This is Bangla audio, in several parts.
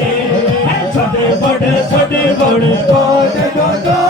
छोटे बड़े छोटे बड़े छोटे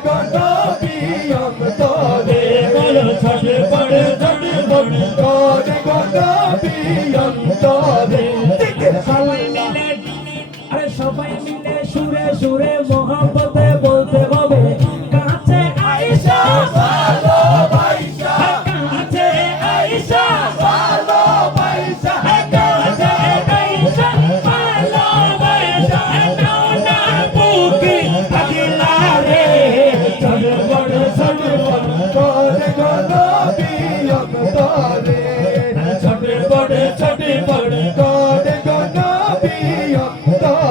ছটপট ছটপট করে গোটাবি অন্তরে আরে সবাই মিলে সুরে সুরে তা